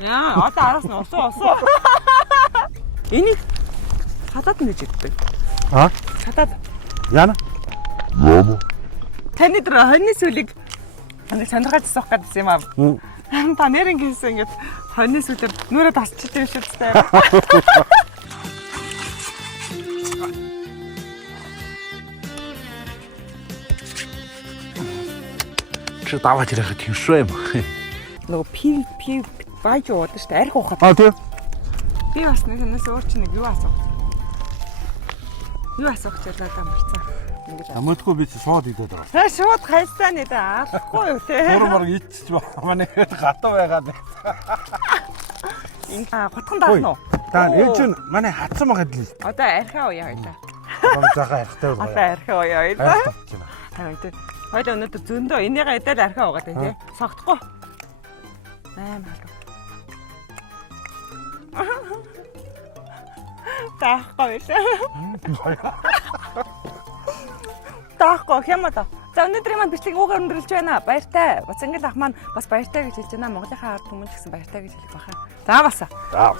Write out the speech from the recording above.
Яа, одоо араас нь усуу. Энийг хадаад нэж иддэг. А? Хадаад. Яна? Таны дээр хоньны сүлийг сонирхож асуух гэсэн юм аа. Та нэрэн гэсэн ингэж хоньны сүлээр нүрээ тасчихдаг шүү дээ. Чи даваач ирэх тийм шүү юм. Нөгөө пив байж уудаг шүү дээ. Арх уухад. А тийм. Би бас нэгнээс өөр чи нэг юу асуух. Юу асуух ч надад марцсан. Ингэж. Амтгүй би шууд идээд байгаа. Шууд хайсаа нэ аахгүй юу те. Гурмар ичч манай гатуу байгаад. Готхон даах нь уу? Та энэ чинь манай хатсан байгаад л. Одоо архиа уяа хоёлаа. Одоо заахан архтай байна. Одоо архиа уяа хоёлаа. Хоёлаа өнөөдөр зөндөө энийгээ идэл архиа угаад тий. Согтохгүй. Халуу. Таахгүй биш. Таахгүй хямаа. За өнөөдрийн маань бичлэг уугаар өндөрлөж байна. Баяртай. Бацангил ах маань бас баяртай гэж хэлж байна. Монголынхаа ард түмэн ч гэсэн баяртай гэж хэлэх баха. За басаа. За.